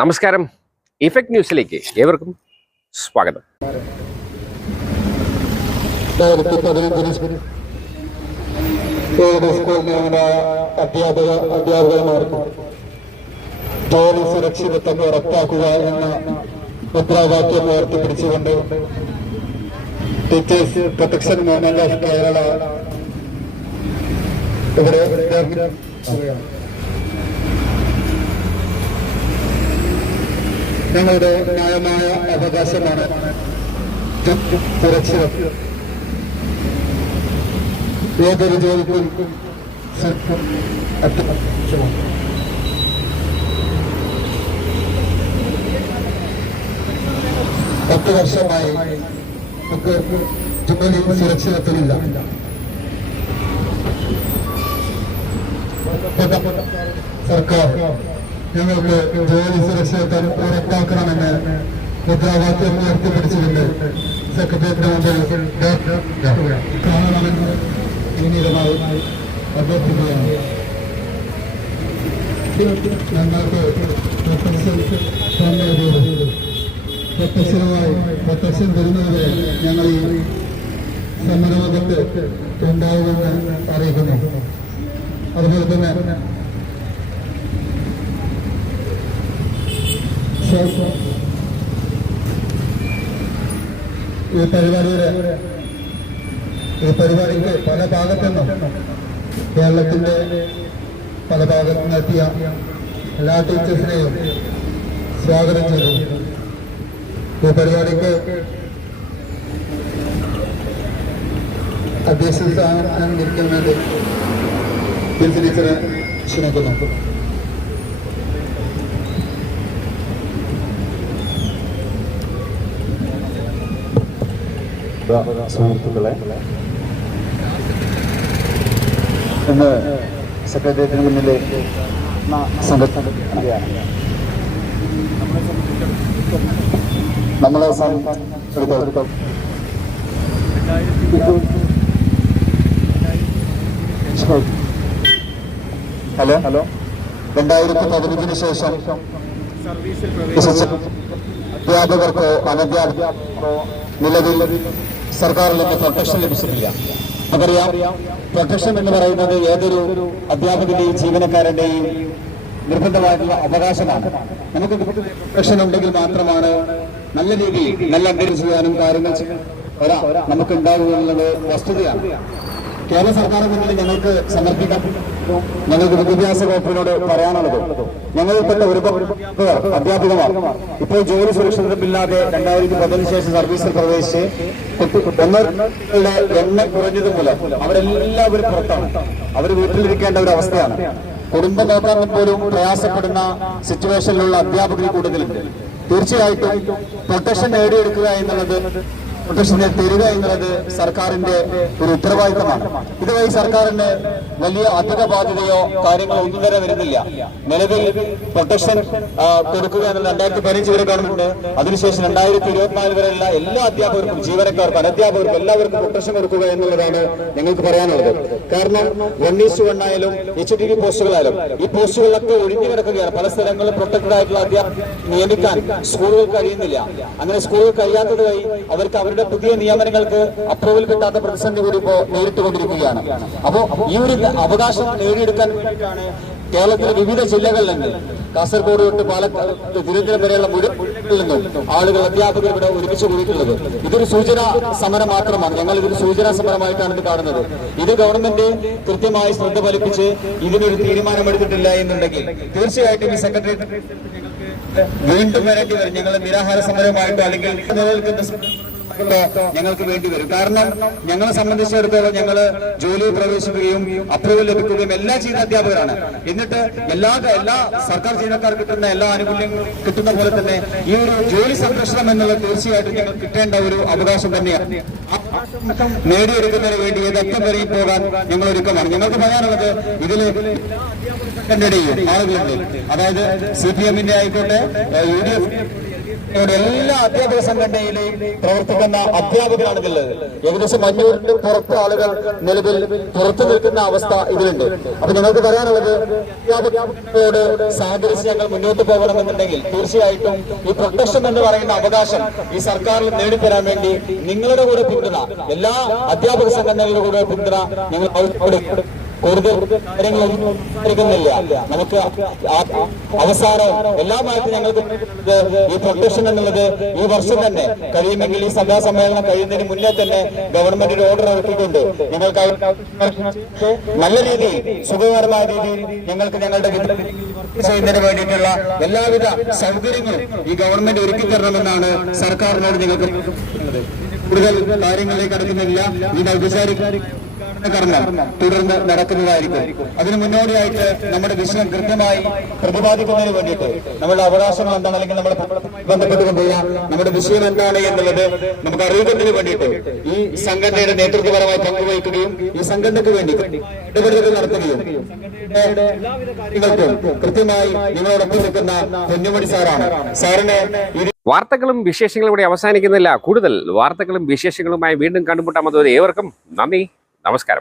നമസ്കാരം. ഇഫക്ട് ന്യൂസിലേക്ക് ഏവർക്കും സ്വാഗതം. അധ്യാപക അധ്യാപകന്മാർക്ക് സുരക്ഷിതത്വം ഉറപ്പാക്കുക എന്ന മുദ്രാവാക്യം ഉയർത്തിപ്പിടിച്ചുകൊണ്ട് ടീച്ചേഴ്സ് പ്രൊട്ടക്ഷൻ മൂവ്മെന്റ് കേരള ഇവിടെ ഞങ്ങളുടെ ന്യായമായ അവകാശമാണ്. ഏതൊരു ജോലിക്കും പത്ത് വർഷമായി നമുക്ക് ജോലി സുരക്ഷിതത്വമില്ല. സർക്കാർ ഞങ്ങൾക്ക് ജോലി സുരക്ഷിതത്വം ഉറപ്പാക്കണമെന്ന് മുദ്രാവാക്യം ഉയർത്തിപ്പിടിച്ചുകൊണ്ട് സെക്രട്ടേറിയറ്റ് മുമ്പിൽ ഞങ്ങൾ ഈ സമരവകത്ത് ഉണ്ടാവുമെന്ന് അറിയിക്കുന്നു. അതുപോലെ തന്നെ ശേഷം ഈ പരിപാടിയുടെ ഈ പരിപാടിക്ക് പല ഭാഗത്തു നിന്നും കേരളത്തിന്റെ പല ഭാഗത്തു നിന്നെത്തിയ എല്ലാ ടീച്ചേഴ്സിനെയും സ്വാഗതം ചെയ്തു. ഈ പരിപാടിക്ക് അധ്യക്ഷ സ്ഥാനം വേണ്ടി ബിൽസി ടീച്ചറെ ക്ഷണിക്കുന്നു. സുഹൃത്തുക്കളെ. ഇന്ന് സെക്രട്ടേറിയറ്റിന് മുന്നിലെ സംഘടനയാണ് നമ്മളെ സംബന്ധിച്ചിടത്തോളം ഹലോ? ഹലോ? രണ്ടായിരത്തി പതിനഞ്ചിന് ശേഷം അധ്യാപകർക്കോ അനധ്യാപകർക്കോ നിലവിൽ സർക്കാരിൽ നിന്ന് പ്രൊട്ടക്ഷൻ ലഭിച്ചിട്ടില്ല. നമുക്കറിയാം പ്രൊട്ടക്ഷൻ എന്ന് പറയുന്നത് ഏതൊരു അധ്യാപകന്റെയും ജീവനക്കാരന്റെയും നിർബന്ധമായിട്ടുള്ള അവകാശമാണ്. നമുക്ക് പ്രൊട്ടക്ഷൻ ഉണ്ടെങ്കിൽ മാത്രമാണ് നല്ല രീതിയിൽ നല്ല അന്തരീക്ഷം കാര്യങ്ങൾ നമുക്ക് ഉണ്ടാവുക എന്നുള്ളത് വസ്തുതയാണ്. കേരള സർക്കാർ മുന്നിൽ ഞങ്ങൾക്ക് സമർപ്പിക്കാം. ഞങ്ങൾക്ക് വിദ്യാഭ്യാസ വകുപ്പിനോട് പറയാനുള്ളത് ഞങ്ങളിൽപ്പെട്ട ഒരുപാട് അധ്യാപകമാർ. ഇപ്പോൾ ജോലി സുരക്ഷിതമില്ലാതെ രണ്ടായിരത്തി പതിനു ശേഷം സർവീസിൽ പ്രവേശിച്ച് ഒന്നുകളുടെ എണ്ണം കുറഞ്ഞത് മൂലം അവരെല്ലാവരും പുറത്താണ്. അവർ വീട്ടിലിരിക്കേണ്ട ഒരു അവസ്ഥയാണ്. കുടുംബം നോക്കാൻ പോലും പ്രയാസപ്പെടുന്ന സിറ്റുവേഷനിലുള്ള അധ്യാപകർ കൂടുതലുണ്ട് തീർച്ചയായിട്ടും പ്രൊട്ടക്ഷൻ നേടിയെടുക്കുക എന്നുള്ളത് പ്രൊട്ടക്ഷനെ തരിക എന്നുള്ളത് സർക്കാരിന്റെ ഒരു ഉത്തരവാദിത്തമാണ്. ഇതുവഴി സർക്കാരിന് വലിയ അധിക ബാധ്യതയോ കാര്യങ്ങളോ ഒന്നും തന്നെ വരുന്നില്ല. നിലവിൽ പ്രൊട്ടക്ഷൻ കൊടുക്കുക എന്നുള്ള രണ്ടായിരത്തി പതിനഞ്ച് വരെ ഗവൺമെന്റ് അതിനുശേഷം രണ്ടായിരത്തി ഇരുപത്തിനാല് വരെയുള്ള എല്ലാ അധ്യാപകർക്കും ജീവനക്കാർക്കും അനധ്യാപകർക്കും എല്ലാവർക്കും പ്രൊട്ടക്ഷൻ കൊടുക്കുക എന്നുള്ളതാണ് ഞങ്ങൾക്ക് പറയാനുള്ളത്. കാരണം വൺ ഈസ് വൺ ആയാലും എച്ച് ഡി ഡി പോസ്റ്റുകളായാലും ഈ പോസ്റ്റുകളിലൊക്കെ ഒഴിഞ്ഞു കിടക്കുകയാണ്. പല സ്ഥലങ്ങളിലും പ്രൊട്ടക്റ്റഡ് ആയിട്ടുള്ള അധ്യാപകർ നിയമിക്കാൻ സ്കൂളുകൾ കഴിയുന്നില്ല. അങ്ങനെ സ്കൂളുകൾ കഴിയാത്തത് അവർക്ക് അവരുടെ പുതിയ നിയമനങ്ങൾക്ക് അപ്രൂവൽ കിട്ടാത്ത പ്രതിസന്ധി കൂടി ഇപ്പോൾ നേരിട്ടുകൊണ്ടിരിക്കുകയാണ്. അപ്പോ ഈ ഒരു അവകാശം നേടിയെടുക്കാൻ വേണ്ടിയിട്ടാണ് കേരളത്തിലെ വിവിധ ജില്ലകളിൽ നിന്ന് കാസർഗോഡ് തൊട്ട് പാലക്കാട് തിരുവനന്തപുരം വരെയുള്ള മുഴുവൻ നിന്നും ആളുകൾ അധ്യാപകർ ഇവിടെ ഒരുമിച്ച് കൂടിയിട്ടുള്ളത്. ഇതൊരു സൂചന സമരം മാത്രമാണ്. ഞങ്ങൾ ഇതൊരു സൂചന സമരമായിട്ടാണ് ഇത് കാണുന്നത്. ഇത് ഗവൺമെന്റ് കൃത്യമായി ശ്രദ്ധ ഫലിപ്പിച്ച് ഇതിനൊരു തീരുമാനമെടുത്തിട്ടില്ല എന്നുണ്ടെങ്കിൽ തീർച്ചയായിട്ടും ഈ സെക്രട്ടേറിയറ്റ് വീണ്ടും വരേണ്ടി വരും. ഞങ്ങൾ നിരാഹാര സമരമായിട്ടോ അല്ലെങ്കിൽ നിലനിൽക്കുന്ന ഞങ്ങൾക്ക് വേണ്ടി വരും. കാരണം ഞങ്ങളെ സംബന്ധിച്ചിടത്തോളം ഞങ്ങൾ ജോലിയിൽ പ്രവേശിക്കുകയും അപ്രൂവൽ ലഭിക്കുകയും എല്ലാം ചെയ്യുന്ന അധ്യാപകരാണ്. എന്നിട്ട് എല്ലാ എല്ലാ സർക്കാർ ജീവനക്കാർ കിട്ടുന്ന എല്ലാ ആനുകൂല്യങ്ങളും കിട്ടുന്ന പോലെ തന്നെ ഈ ഒരു ജോലി സംരക്ഷണം എന്നുള്ളത് തീർച്ചയായിട്ടും ഞങ്ങൾ കിട്ടേണ്ട ഒരു അവകാശം തന്നെയാണ്. നേടിയെടുക്കുന്നതിന് വേണ്ടി ഏതറ്റം വരെയും പോകാൻ ഞങ്ങൾ ഒരുക്കമാണ്. ഞങ്ങൾക്ക് പറയാനുള്ളത് ഇതിൽ ആളുകളുണ്ട്. അതായത് സി പി എമ്മിന്റെ ആയിക്കോട്ടെ യു ഡി എഫ് എല്ലാ അധ്യാപക സംഘടനയിലെയും പ്രവർത്തിക്കുന്ന അധ്യാപകരാണ് ഇതിലുള്ളത് ഏകദേശം അഞ്ഞൂറിന്റെ പുറത്ത് ആളുകൾ നിലവിൽ പുറത്തു നിൽക്കുന്ന അവസ്ഥ ഇതിലുണ്ട്. അപ്പൊ ഞങ്ങൾക്ക് പറയാനുള്ളത് അധ്യാപകരോട് സഹകരിച്ച് ഞങ്ങൾ മുന്നോട്ട് പോകണമെന്നുണ്ടെങ്കിൽ തീർച്ചയായിട്ടും ഈ പ്രൊട്ടക്ഷൻ എന്ന് പറയുന്ന അവകാശം ഈ സർക്കാരിൽ നേടിത്തരാൻ വേണ്ടി നിങ്ങളുടെ കൂടെ പിന്തുണ എല്ലാ അധ്യാപക സംഘടനകളുടെ കൂടെ പിന്തുണ ഞങ്ങൾ കൂടുതൽ കാര്യങ്ങളൊന്നും സംസാരിക്കുന്നില്ല നമുക്ക് അവസാനം എല്ലാ എല്ലാമായിട്ട് ഞങ്ങൾക്ക് ഈ പ്രൊട്ടക്ഷൻ എന്നുള്ളത് ഈ വർഷം തന്നെ കഴിയുമെങ്കിൽ ഈ സഭാ സമ്മേളനം കഴിയുന്നതിന് മുന്നേ തന്നെ ഗവൺമെന്റ് ഒരു ഓർഡർ ഇറക്കിയിട്ടുണ്ട്. ഞങ്ങൾക്ക് നല്ല രീതിയിൽ സുഖകരമായ രീതിയിൽ ഞങ്ങൾക്ക് ഞങ്ങളുടെ ചെയ്യുന്നതിന് വേണ്ടിയിട്ടുള്ള എല്ലാവിധ സൗകര്യങ്ങളും ഈ ഗവൺമെന്റ് ഒരുക്കി തരണമെന്നാണ് സർക്കാരിനോട് ഞങ്ങൾക്ക് കൂടുതൽ കാര്യങ്ങളിലേക്ക് കടക്കുന്നില്ല ഇത് ഔപചാരിക കർമ്മം തുടർന്ന് നടക്കുന്നതായിരിക്കും. അതിന് മുന്നോടിയായിട്ട് നമ്മുടെ വിഷയം കൃത്യമായി പ്രതിപാദിക്കുന്നതിന് വേണ്ടിയിട്ട് നമ്മുടെ അവകാശങ്ങൾ എന്താണ്? അല്ലെങ്കിൽ നമ്മുടെ ബന്ധപ്പെട്ടുകൊണ്ടുള്ള നമ്മുടെ വിഷയം എന്താണ് എന്നുള്ളത് നമുക്ക് അറിയുന്നതിന് വേണ്ടിയിട്ട് ഈ സംഘടനയുടെ നേതൃത്വപരമായി പങ്കുവഹിക്കുകയും ഈ സംഘടനയ്ക്ക് വേണ്ടി ഇടപെടലുകൾ നടത്തുകയും കൃത്യമായി നിങ്ങളോടൊപ്പം നിൽക്കുന്ന പൊന്നുമണി സാറാണ്. സാറിനെ വാർത്തകളും വിശേഷങ്ങളും ഇവിടെ അവസാനിക്കുന്നില്ല. കൂടുതൽ വാർത്തകളും വിശേഷങ്ങളുമായി വീണ്ടും കണ്ടുമുട്ടാമത് ഏവർക്കും നന്ദി. നമസ്കാരം.